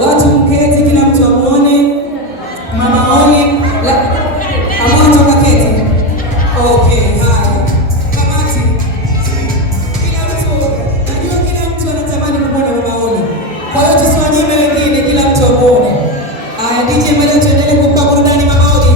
watu mketi, kila mtu amuone Mama Oli. Amua toka keti. Okay, haya. Kamati. Kila mtu anatamani kumwona Mama Oli. Kwa hiyo tusiwanyime wengine, kila mtu amuone. Haya, DJ Maria, tuendelee kumpa burudani Mama Oli.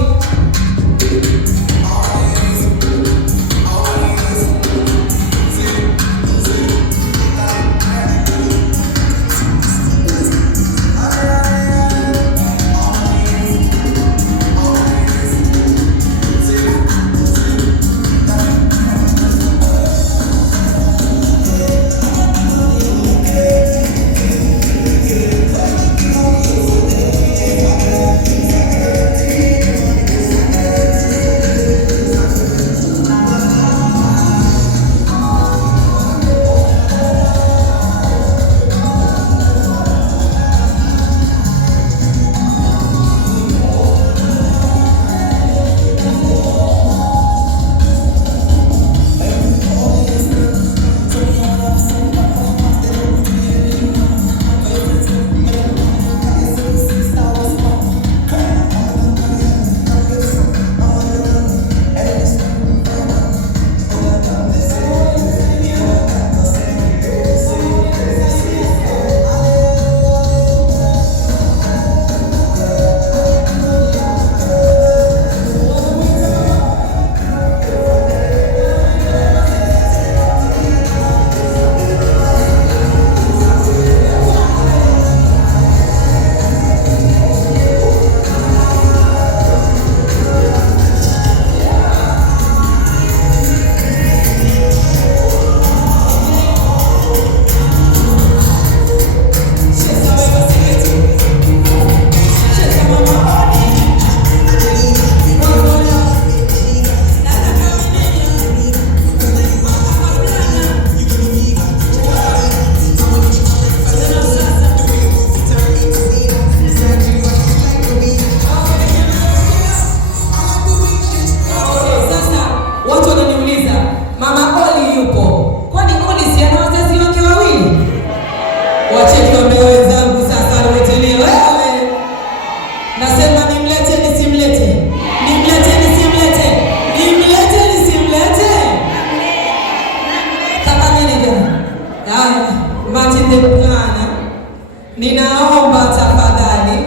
Ninaomba tafadhali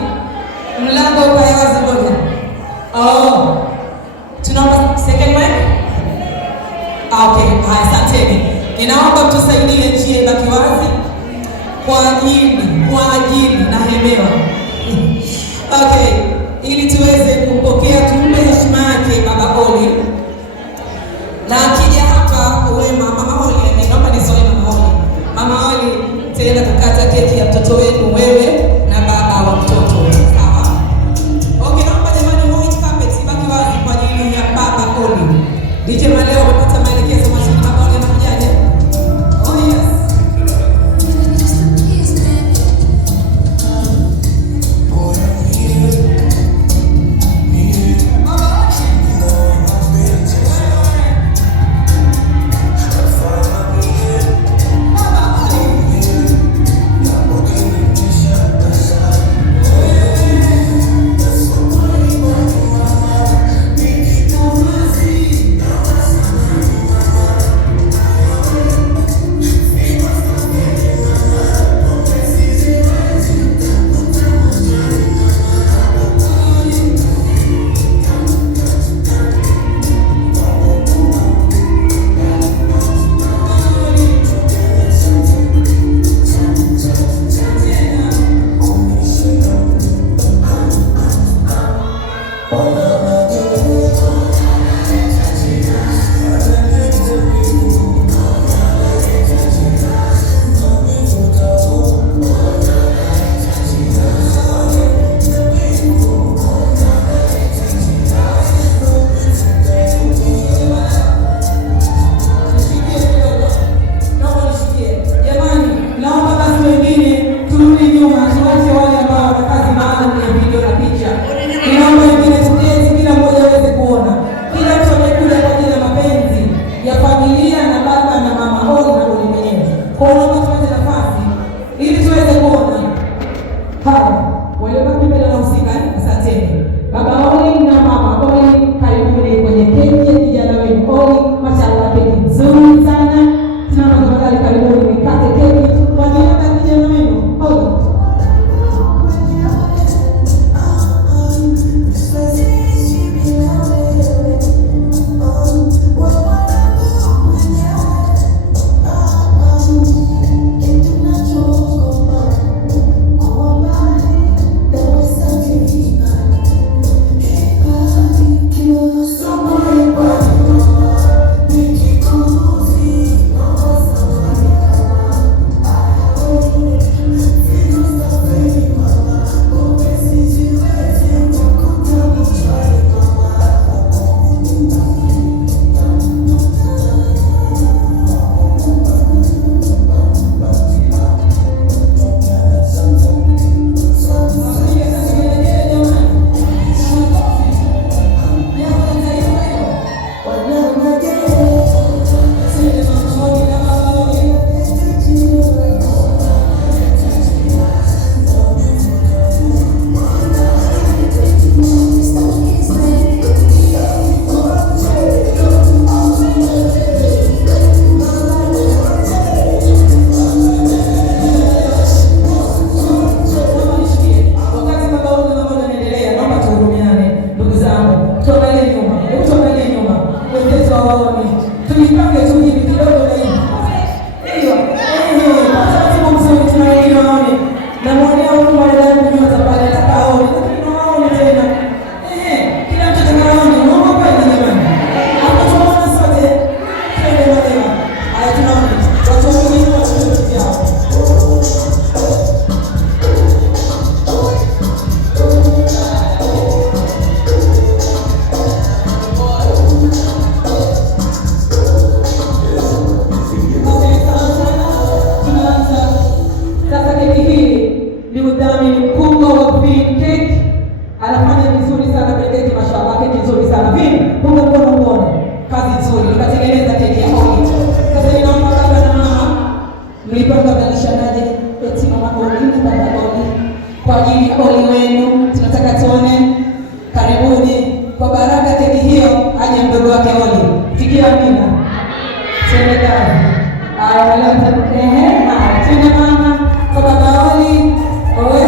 mlango ukae wazi moja. Tunaomba second mic. Okay, asanteni. Ninaomba mtusaidie njia ibaki wazi kwa ajili na hemewa. Okay, ili tuweze kumpokea tumbe heshima yake Baba Oli. Na akija hapa Mama Oli, naomba nisome Mama Oli. Mama Oli, tena kukata keki ya mtoto wenu wewe na baba wa mtoto. Sawa? Okay, naomba jamani white carpet ibaki wazi kwa ajili ya Baba Oli. DJ Maleo umepata maelekezo mazuri Baba Oli anakujaje? Oh yes. ni mkubwa wa Vin Cake. Anafanya vizuri sana kwenye keki, mashallah, keki nzuri sana. Vin, punga mkono uone. Kazi nzuri. Nikatengeneza keki ya Oli. Sasa ninaomba baba na mama mlipanga kanishanaje eti mama Oli na baba Oli. Kwa ajili ya Oli wenu tunataka tuone. Karibuni kwa baraka keki hiyo aje mdogo wake Oli. Fikia Amina. Twende kazi. Haya leo twende mama kwa baba Oli. Wewe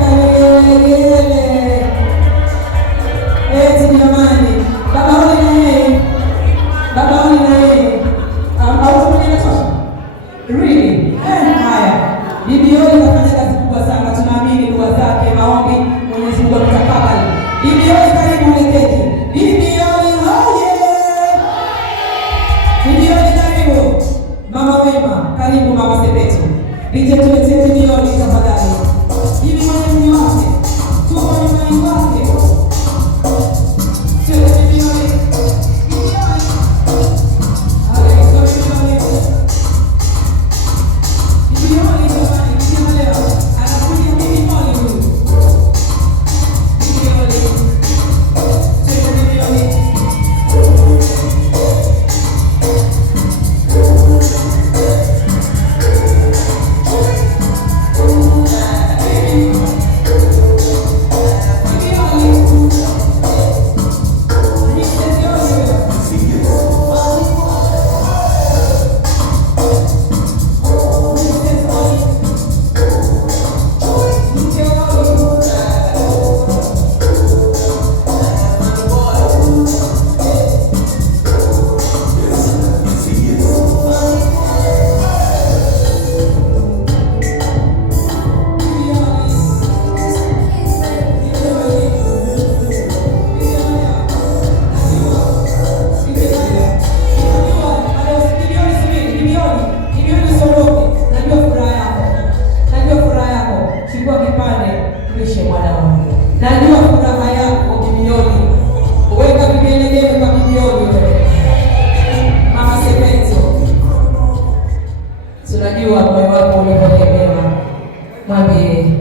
kanielele. Eti jamani. Baba Oli na yeye. Baba Oli na yeye. Au tumeenda tosha? Really? Haya. Bibi Oli anafanya kazi kubwa sana. Tunaamini dua zake, maombi, Mwenyezi Mungu atakubali. Bibi Oli karibu ile keki. Bibi Oli hoye. Bibi Oli karibu. Mama wema, karibu mama Sepetu. Nije tuletee Bibi Oli tafadhali. Bibi mwenye mni wake. Tuko nyumbani wake. Tulete Bibi Oli. Bibi Oli. Ale, kwa Bibi Oli. Bibi Oli jamani, Bibi leo. Anakuja Bibi Oli huyu. Bibi Oli. Tulete Bibi Oli. Najua furaha yako Bibi Oli. Weka vigelegele kwa Bibi Oli wewe. Mama Sepetu. Tunajua moyo wako ulivyolemewa. Mwambie